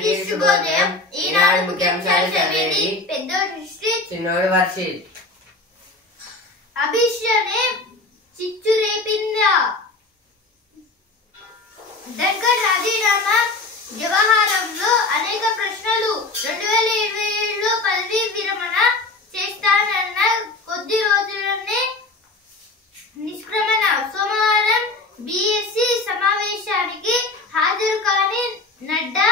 అందరికీ శుభోదయం. ఈనాడు ముఖ్యాంశాలు చదివేది పెద్దోడి చిన్నోడి వర్షిత్. అభిషేనే చిచ్చు రేపిందా? ధన్కర్ రాజీనామా వ్యవహారంలో అనేక ప్రశ్నలు. 2027లో పదవీ విరమణ చేస్తానన్న కొద్ది రోజుల్లోనే నిష్క్రమణ. సోమవారం బీఎస్సీ సమావేశానికి హాజరు కాని నడ్డా,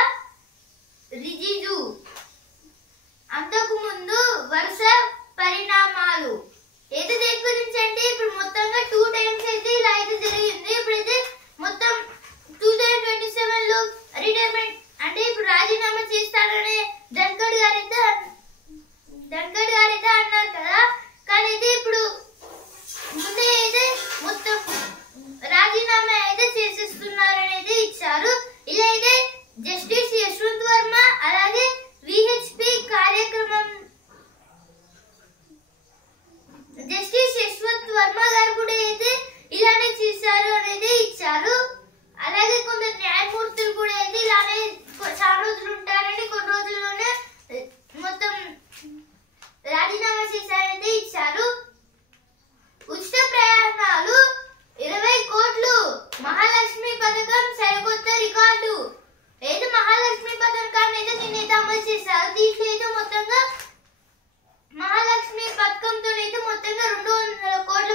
రిజిజు. అంతకు ముందు వరుస పరిణామాలు. ఏదో దేని గురించి అంటే ఇప్పుడు మొత్తంగా 2 times అయితే ఇలా అయితే జరిగింది. ఇప్పుడైతే మొత్తం 2027లో రిటైర్మెంట్ అంటే ఇప్పుడు రాజీనామా చేస్తారనే ధన్కర్ గారైతే అన్నారు కదా. కానీ అయితే ఇప్పుడు ముందే అయితే మొత్తం రాజీనామా అయితే చేసేస్తున్నారనేది ఇచ్చారు. ఇలా అయితే జస్టిస్ యశ్వంత్ వర్మ అలాగే విహెచ్పి కార్యక్రమం జస్టిస్ యశ్వంత్ వర్మ గారు కూడా అయితే ఇలానే చేశారు అనేది ఇచ్చారు. అలాగే కొందరు న్యాయమూర్తులు కూడా అయితే ఇలానే చాలా రోజులు ఉంటారని కొన్ని రోజుల్లోనే మొత్తం రాజీనామా చేశారనేది ఇచ్చారు. ఉచిత ప్రయాణాలు 20 కోట్లు. మహాలక్ష్మి పథకం సరికొత్త రికార్డు. ఏదో మహాలక్ష్మి పథకాన్ని అయితే నేనైతే అమలు చేశారు. దీంట్లో అయితే మొత్తంగా మహాలక్ష్మి పథకంతో అయితే మొత్తంగా 200 కోట్ల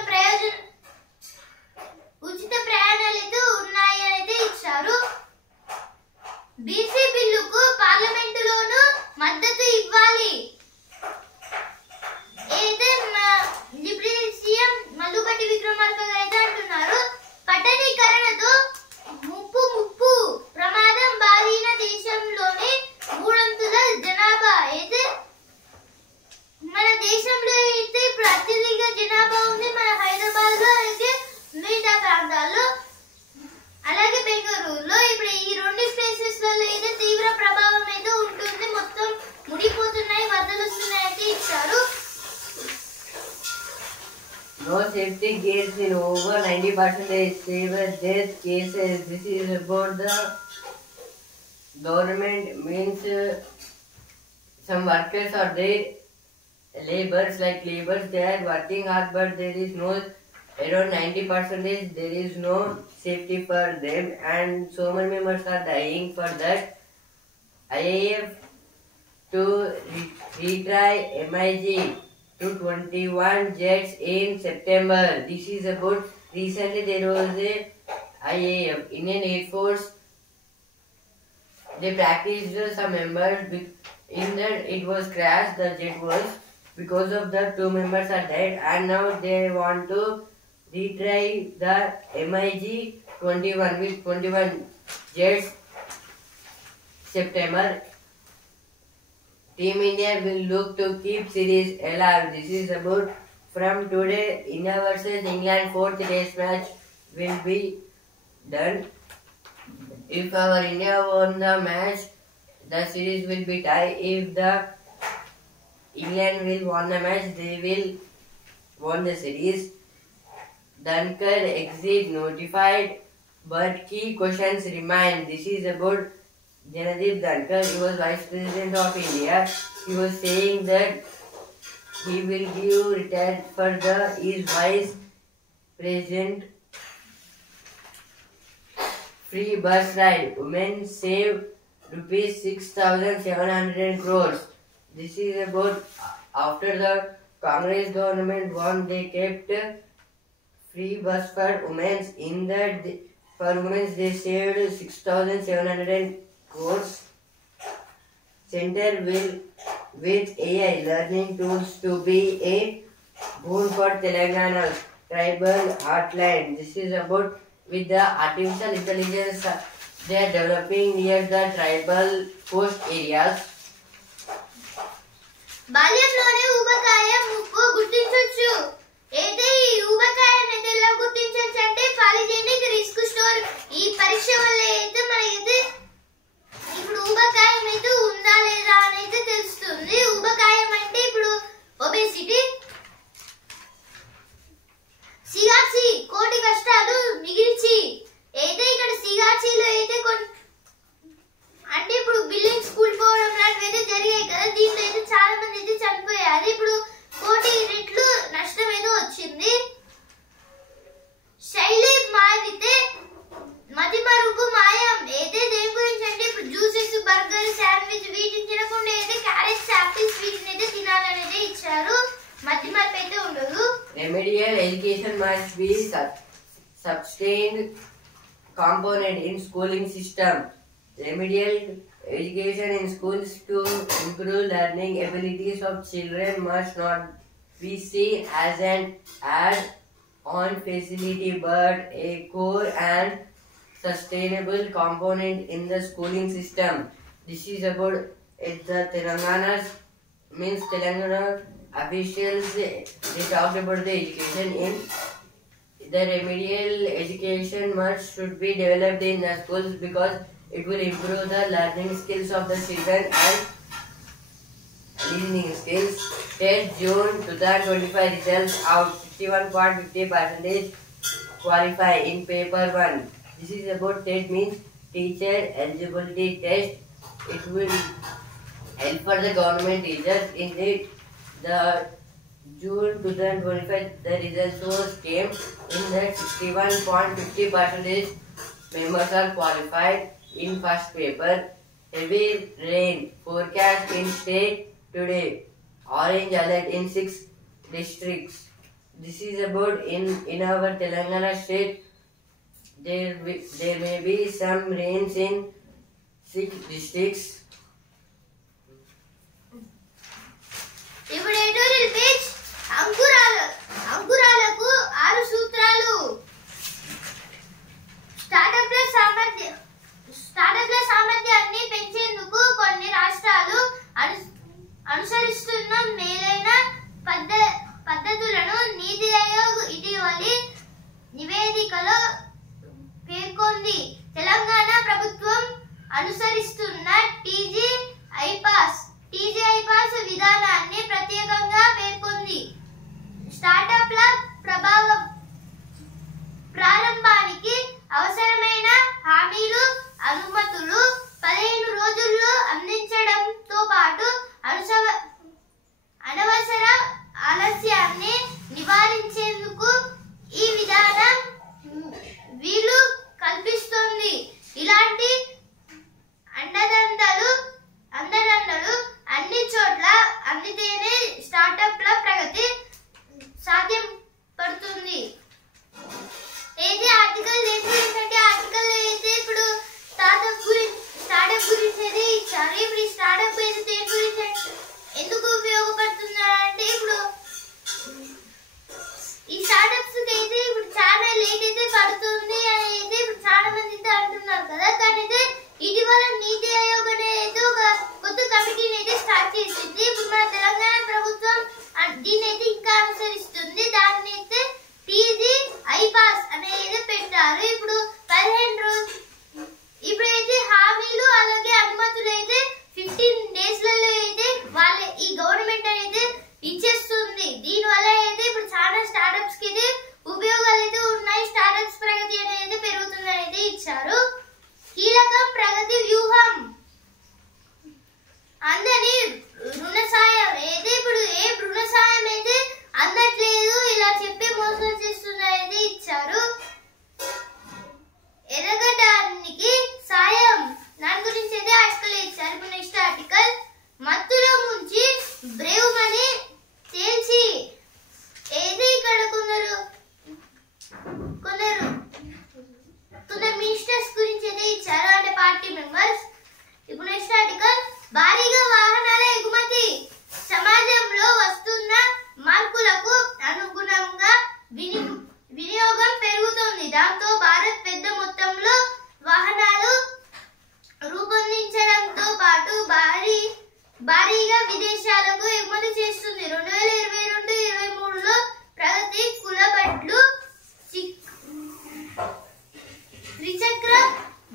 ఉచిత ప్రయాణాలు అయితే ఉన్నాయి అని అయితే ఇచ్చారు. బీసీ బిల్లుకు పార్లమెంటులోనూ మద్దతు ఇవ్వాలి. అయితే డిప్యూటీ సీఎం మల్లుపట్టి విక్రమార్క గారు అయితే అంటున్నారు, పట్టణీకరణతో ముప్పు ప్రమాదం బారిన దేశంలోని 300 జనాభా అయితే మన దేశంలో అయితే ఇప్పుడు అత్యధిక జనాభా ఉంది. మన హైదరాబాద్ లో అయితే మిగతా ప్రాంతాల్లో అలాగే బెంగళూరులో ఇప్పుడు ఈ 2 ప్లేసెస్ లలో అయితే తీవ్ర ప్రభావం అయితే ఉంటుంది. మొత్తం ముడిపోతున్నాయి, వరదలు వస్తున్నాయి అయితే ఇచ్చారు. No safety gates in over 90% severe death cases. This is about the government means some workers are there, laborers they are working hard, but there is no around 90% there is no safety for them, and so many members are dying for that. IAF to retry MIG to 21 jets in September. This is about recently there was a IAF, Indian Air Force. They practiced some members in that it was crashed, the jet was, because of that 2 members are dead, and now they want to retry the MIG 21 with 21 jets September. Team India will look to keep series alive. This is about from today. India versus England 4th test match will be done. If our India won the match, the series will be tied. If the England will won the match, they will won the series. Dunkar exit notified, but key questions remain. This is about Janadeep Dhankar. He was Vice President of India. He was saying that he will give retired for his Vice President free bus ride. Women save rupees 6,700 crores. This is about after the Congress government won, they kept free bus for women. In that for women they saved 6,700 crores. Center will with AI learning tools to be a boon for Telangana tribal heartland. This is about with the artificial intelligence they are developing near the tribal coast areas. బాల్యంలోనే ఊబకాయ ముప్పు గుర్తించొచ్చు. అయితే ఈ ఊబకాయాన్ని అయితే ఎలా గుర్తించొచ్చు అంటే polygenic risk score ఈ పరీక్ష వల్ల అయితే మనకైతే ఇప్పుడు ఊబకాయం అయితే ఉందా లేదా అని అయితే తెలుస్తుంది. ఊబకాయం అంటే ఇప్పుడు ఒబేసిటీ. సిగాచి కోటి కష్టాలు మిగిల్చి అయితే ఇక్కడ సిగాచిలో అయితే అంటే ఇప్పుడు buildings Remedial education must be sustained component in schooling system. Remedial education in schools to improve learning abilities of children must not be seen as an add-on facility but a core and sustainable component in the schooling system. This is about the Telangana officials. They talked about the education in the remedial education should be developed in the schools because it will improve the learning skills of the children and listening skills. 10th June 2025 results out 61.50% qualify in paper 1. This is about TET means teacher eligibility test. It will help for the government teachers. Indeed, the June 2025 the results came in that 61.50% members are qualified in first paper. Heavy rain forecast in state today. Orange alert in 6 districts. This is about in our Telangana state. There may be some rains in 6 districts. ఇప్పుడు editorial page అంకురాలకు 6 సూత్రాలు. స్టార్టప్ల సామర్థ్యాన్ని పెంచేందుకు కొన్ని రాష్ట్రాలు అనుసరిస్తున్న మేలైన పద్ధతులను నీతి ఆయోగ్ ఇటీవలి నివేదికలో పేర్కొంది. తెలంగాణ ప్రభుత్వం అనుసరిస్తున్న టీజీ ఐపాస్ విధానాన్ని ప్రత్యేకంగా పేర్కొంది. స్టార్టప్ల ప్రారంభానికి అవసరమైన హామీలు, అనుమతులు 15 రోజుల్లో అందించడంతో పాటు అనవసర ఆలస్యాన్ని నివారించేందుకు ఈ విధానం వీలు కల్పిస్తుంది. ఇలాంటి అండదండలు అన్ని చోట్ల అందితేనే స్టార్టప్ల ప్రగతి సాధ్యం పడుతుంది. ఏది ఆర్టికల్ ఏంటంటే ఆర్టికల్ అయితే ఇప్పుడు స్టార్టప్ గురించి అయితే ఇచ్చారు. ఇప్పుడు ఈ స్టార్టప్ అయితే గురించి ఎందుకు ఉపయోగపడుతుందంటే ఇప్పుడు ఈ స్టార్టప్స్ అయితే ఇప్పుడు చాలా లేట్ అయితే పడుతుంది అని అయితే ఇప్పుడు చాలా మంది అయితే అంటున్నారు కదా. కానీ అయితే ఇటీవల నీతి ఆయోగ్ అనేది ఒక కొత్త కమిటీని అయితే స్టార్ట్ చేసింది. ఇప్పుడు మన తెలంగాణ ప్రభుత్వం దీన్ని అయితే ఇంకా అనుసరిస్తుంది. దాన్ని అయితే టీజీ ఐపాస్ అనేది పెట్టారు. ఇప్పుడు 15 రోజులు ఇప్పుడైతే హామీలు అలాగే అనుమతులు అయితే 15 డేస్లలో అయితే ఈ గవర్నమెంట్ అనేది ఇచ్చేస్తుంది. దీనివల్ల అయితే ఇప్పుడు చాలా స్టార్టప్స్ కి అయితే ఉపయోగాలు అయితే ఉన్నాయి. స్టార్టప్స్ ప్రగతి అనేది పెరుగుతుందని అయితే ఇచ్చారు. కీలకం ప్రగతి వ్యూహం. అందని రుణ సాయం అయితే ఇప్పుడు ఏ రుణ సాయం అయితే అందట్లేదు, ఇలా చెప్పి మోసం చేస్తున్నారైతే ఇచ్చారు. ఎరగడానికి సాయం దాని గురించి అయితే ఆర్టికల్ ఇచ్చారు. ఇప్పుడు నెక్స్ట్ ఆర్టికల్ మత్తులో ముంచి బ్రేవ్ మనీ తేల్చి ఏది ఇక్కడ కొందరు మినిస్టర్స్ గురించి అయితే ఇచ్చారు, అంటే పార్టీ మెంబర్స్. ఇప్పుడు నెక్స్ట్ ఆర్టికల్ భారీగా వాహనాల ఎగుమతి. సమాజంలో వస్తున్న మార్పులకు అనుగుణంగా వినియోగం పెరుగుతుంది. దాంతో భారత్ పెద్ద మొత్తంలో వాహనాలు రూపొందించడంతో పాటు భారీగా విదేశాలకు ఎగుమతి చేస్తుంది. 2022-23లో ప్రగతి కులబడ్లు,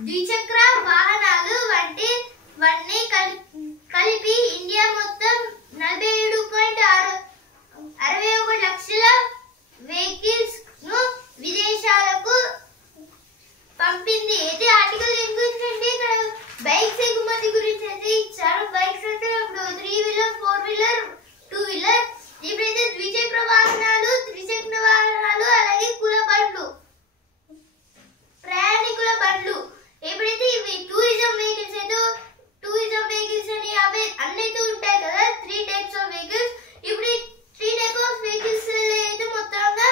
ద్విచక్ర వాహనాలు వంటివన్నీ కలిపి ఇండియా మొత్తం 47.61 లక్షల వెహికల్స్ ను విదేశాలకు పంపింది. అయితే ఆర్టికల్ గురించి అంటే ఇక్కడ బైక్స్ ఎగుమతి గురించి అయితే ఇచ్చారు. బైక్స్ అంటే ఇప్పుడు 3 వీలర్, 4 వీలర్, 2 వీలర్. ఇప్పుడైతే ద్విచక్ర వాహనాలు, త్రిచక్ర వాహనాలు అలాగే ప్రయాణికుల బండ్లు. ఎప్పుడైతే ఇవి టూరిజం వెహికల్స్ అయితే టూరిజం వెహికల్స్ అని అవి అన్నైతే ఉంటాయి కదా, 3 టైప్స్ ఆఫ్ వెహికల్స్. ఇప్పుడు 3 టైప్స్ ఆఫ్ వెహికల్స్ అయితే మొత్తంగా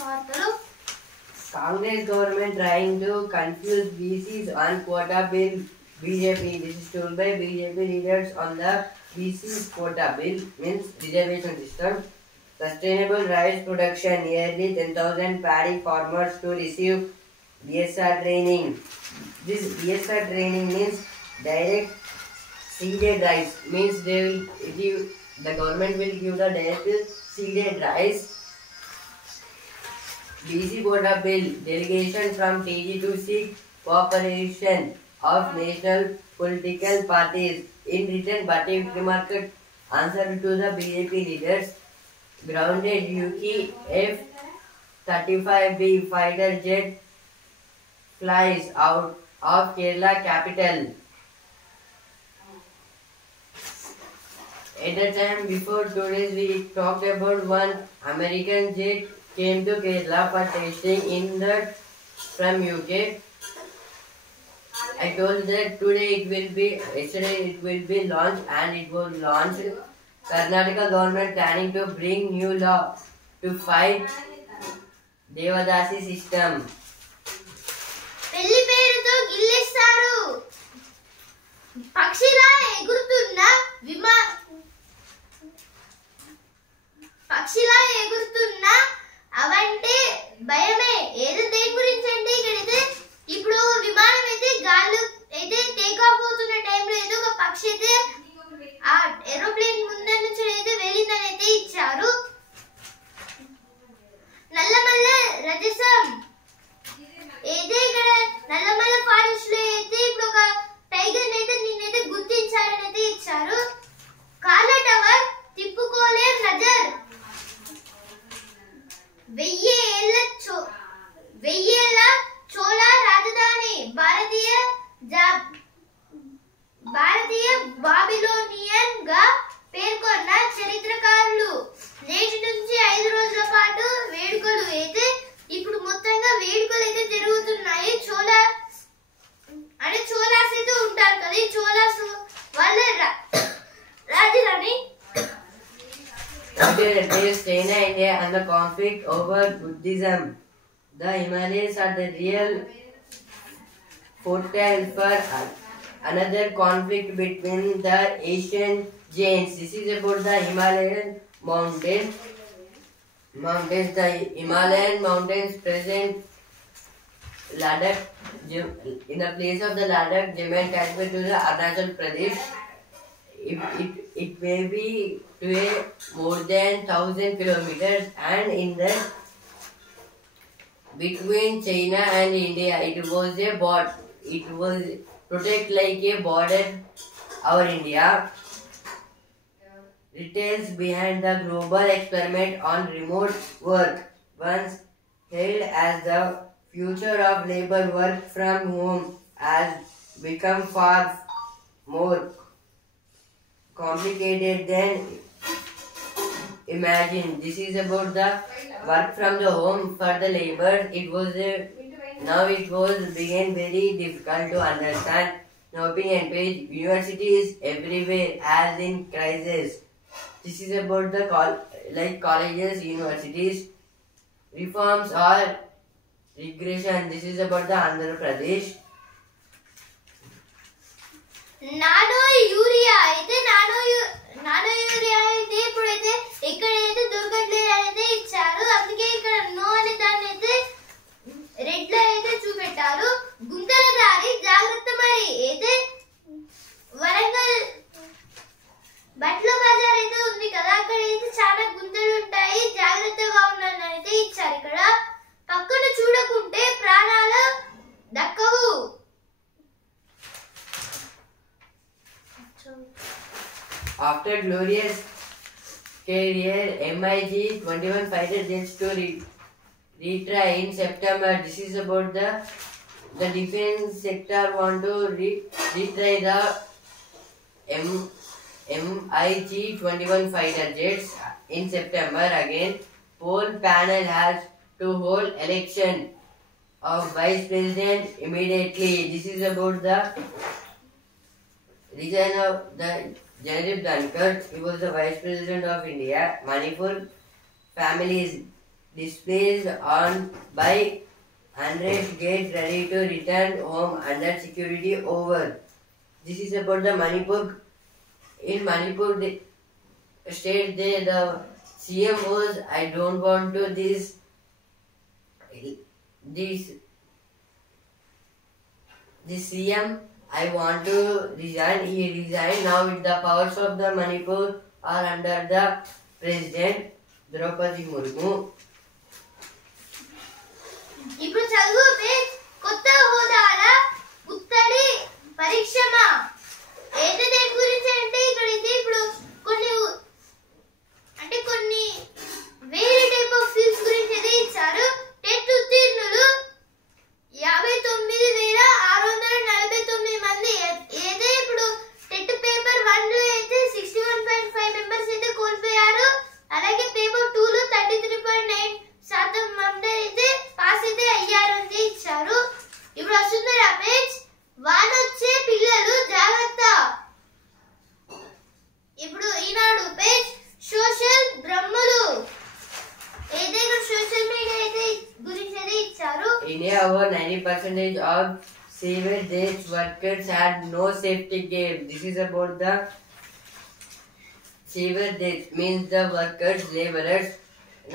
వార్తలు. Congress government trying to confuse BCs on quota bill. BJP. This is told by BJP leaders on the BCs quota bill, means reservation system. Sustainable rice production. Nearly 10,000 paddy farmers to receive BSR training. This BSR training means direct seeded rice. Means they will give, the government will give the direct seeded rice. BC quota bill. Delegation from TG to seek cooperation of national political parties. In return, Bhatti Vikramarka answered to the BJP leaders. Grounded UK F-35B fighter jet flies out of Kerala capital. At the time before 2 days, we talked about one American jet came to Kerala for testing in the from UK. I told that today it will be, yesterday it will be launched, and it was launched. Karnataka government planning to bring new law to fight Devadasi system. పెళ్లి పేరుతో గిల్లిస్తారు. పక్షిలా ఎగురుతున్న అవంటే భయమే. ఏదో దేని గురించి అంటే ఇక్కడైతే ఇప్పుడు విమానం అయితే గాల్లో అయితే టేక్ ఆఫ్ అవుతున్న టైంలో ఏదో ఒక పక్షి అయితే ఆ ఏరోప్లేన్ ముందర నుంచి అయితే వెళ్ళిందని అయితే ఇచ్చారు. నల్లమల్ల రజసం అయితే ఇక్కడ నల్లమల్ల ఫారెస్ట్ లో అయితే ఇప్పుడు ఒక టైగర్ అయితే నిన్నైతే గుర్తించారని అయితే ఇచ్చారు. కాలా టవర్ తిప్పుకోలేం నజర్. 1000 ఏళ్ల చోళ రాజధాని భారతీయ బాబిలోనియన్ గా పేర్కొన్న చరిత్రకారులు. నేటి నుంచి 5 రోజుల పాటు వేడుకలు అయితే ఇప్పుడు మొత్తంగా వేడుకలు అయితే జరుగుతున్నాయి. చోళాస్ అయితే ఉంటారు కదా, ఈ చోళాస్ వాళ్ళ రాజధాని. China, India, and the conflict over Buddhism. The Himalayas are the real fortale for another conflict between the Asian giants. This is about the Himalayan mountains. The Himalayan mountains present Ladakh, in the place of the Ladakh, Jammu and Kashmir to the Arunachal Pradesh. It may be to a more than 1,000 kilometers, and in the between China and India, it was protect like a border our India. Details behind the global experiment on remote work, once hailed as the future of labor, work from home has become far more complicated than imagined. This is about the work from the home for the labor. Now it was became very difficult to understand. Now, opinion page. Universities everywhere as in crisis. This is about the colleges, universities. Reforms or regression. This is about the Andhra Pradesh. Nano urea అయితే ఇప్పుడైతే ఇక్కడైతే దొరకట్లేదు అయితే ఇచ్చారు. అందుకే ఇక్కడ no అనే దాన్ని అయితే రెడ్ లో అయితే చూపెట్టారు. గుంతల దారి జాగ్రత్త. మరి అయితే వరంగల్ బట్ల బజార్ అయితే ఉంది కదా, అక్కడ అయితే చాలా గుంతలు ఉంటాయి, జాగ్రత్తగా ఉండాలని అయితే ఇచ్చారు. ఇక్కడ పక్కన చూడకుంటే ప్రాణాలు దక్కవు. After glorious career, MiG-21 fighter jets to retry in September. This is about the defense sector want to retry the MiG-21 fighter jets in September again. Poll panel has to hold election of vice president immediately. This is about the resign of the Jagdeep Dhankar. He was the vice president of India. Manipur families displaced on by hundreds get ready to return home under security over. This is about the Manipur. In Manipur state, the CM was, I don't want to this CM, I want to resign. He resigned. Now with the powers of the Manipur are under the President Draupadi Murmu. ఇప్పుడు చదువుతే కొత్త హోదాల ఉత్తడి పరీక్షమా ఏది దేని గురించి అంటే ఇక్కడ ఇది ఇప్పుడు కొన్ని వేరే టైప్ ఆఫ్ ఫీల్డ్స్ గురించి అయితే ఇచ్చారు. టెట్ ఉత్తీర్ణులు 59,649 మంది ఏదే ఇప్పుడు టెట్ పేపర్ 1 లో అయితే 61.5 మెంబర్స్ అయితే కోల్పోయారు. అలాగే పేపర్ 2 లో 33.9% మంది అయితే పాస్ అయితే అయ్యారు అని ఇచ్చారు. ఇప్పుడు వస్తుంది రాపేజ్ వానొచ్చే పిల్లలు జాగ్రత్త. ఇప్పుడు ఈనాడు పేజ్ సోషల్ బ్రహ్మలు ఏదైనా సోషల్ మీడియా అయితే గురించి అయితే ఇచ్చారు. India over 90% of sewage workers had no safety gear. This is about the sewage means the workers, laborers.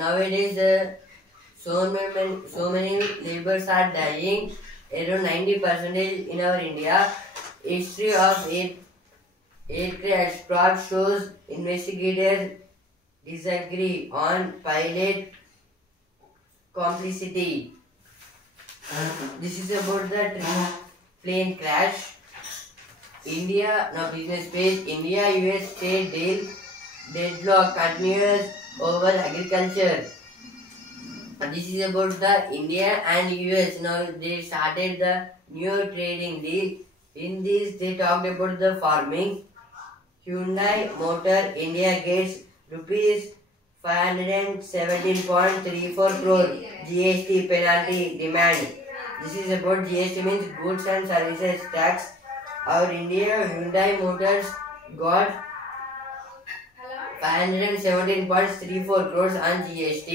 Nowadays, so many laborers are dying. Around 90% in our India. History of aircraft shows investigators disagree on pilot complicity. This is about the plane crash. India, now business page. India US trade deal deadlock continues over agriculture. This is about the India and US. Now they started the new trading deal. In this they talked about the farming. Hyundai Motor India gets rupees 517.34 crore GST penalty demand. This is about GST means goods and services tax. Our India Hyundai Motors got 517.34 crores on GST.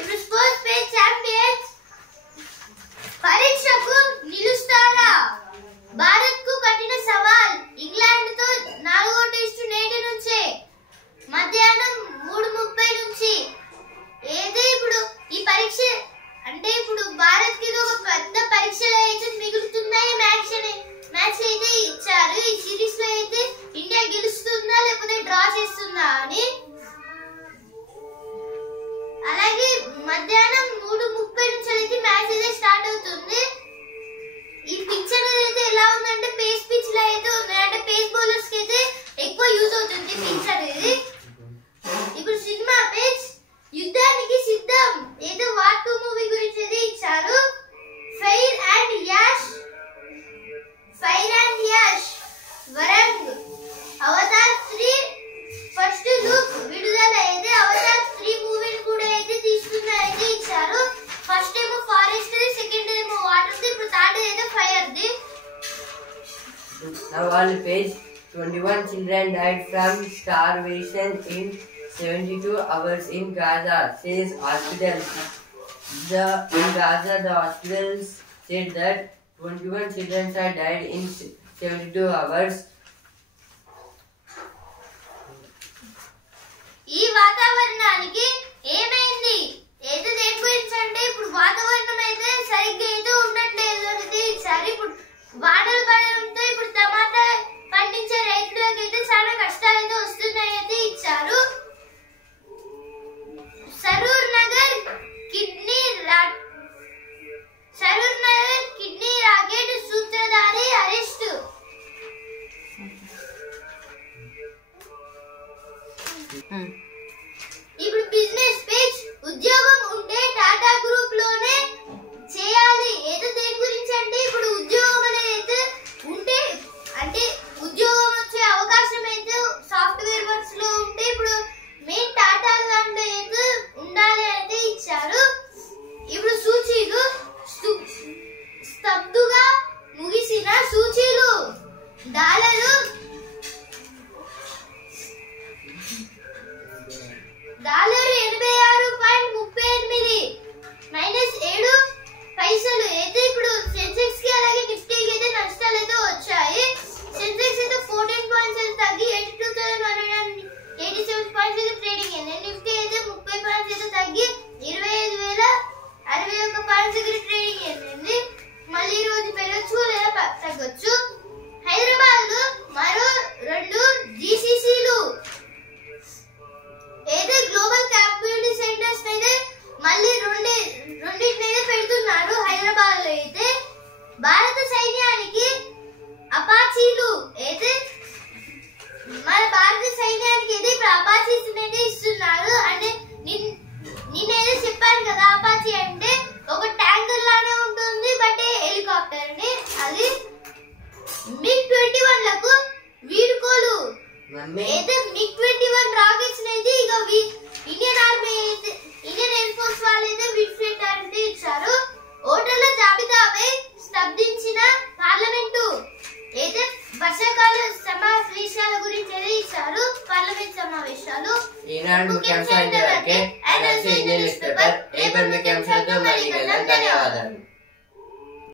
ఇప్పుడు sports page champions పరీక్షకు నిలుస్తారా? భారత్ కు కఠిన సవాల్. England తో 4వ test నేటి నుంచే మధ్యాహ్నం 3:30 నుంచి. ఏదే ఇప్పుడు ఈ పరీక్ష అంటే ఇప్పుడు భారత్ కి ఒక పెద్ద పరీక్షలు అయితే మిగులుతున్నాయి. మ్యాచ్ అయితే ఇచ్చారు. ఈ సిరీస్ లో అయితే ఇండియా గెలుస్తుందా లేకపోతే డ్రా చేస్తుందా అని. అలాగే మధ్యాహ్నం 3:30 నుంచి అయితే మ్యాచ్ అయితే స్టార్ట్ అవుతుంది. ఈ పిచ్ అనేది అయితే ఎలా ఉందంటే పేస్ పిచ్ లా అయితే ఉంది. అంటే పేస్ బౌలర్స్ కి అయితే ఎక్కువ యూజ్ అవుతుంది పిచ్ అనేది. ఇప్పుడు సినిమా పేజ్ యుద్ధానికి సిద్ధం ఏదో వార్ 2 మూవీ గురించి అయితే ఇచ్చారు. ఫైర్ అండ్ యాష్ వరంగ్ అవతార్ 3 ఫస్ట్ లుక్ విడుదల అయితే అవతార్ 3 మూవీని కూడా అయితే తీసుకున్నా అయితే ఇచ్చారు. ఫస్ట్ ఏమో ఫారెస్ట్ ది, సెకండ్ ఏమో వాటర్ ది, ఇప్పుడు థర్డ్ అయితే fire the. Now on page 21 children died from starvation in 72 hours in Gaza, says hospitals. In Gaza, the hospitals said that 21 children had died in 72 hours. ఈ వాతావరణానికి ఏమైంది ఏదో దేని గురించి అంటే ఇప్పుడు వాతావరణం అయితే సరిగ్గా అయితే ఉండట్లేదు అనేది ఇచ్చారు. ఇప్పుడు వానలు పడడంతో ఇప్పుడు టమాటా పండించే రైతులకు అయితే చాలా కష్టాలు అయితే వస్తున్నాయి అయితే ఇచ్చారు. సరూర్ నగర్ కిడ్నీ రాకెట్ సూత్రధారి అరెస్ట్. ఇప్పుడు బిజినెస్ ఈనాడు ముఖ్యాంశాలు ఇంతవరకే. And also Indian news paper రేపటి ముఖ్యాంశాలతో మళ్ళీ కలుద్దాం. ధన్యవాదాలు.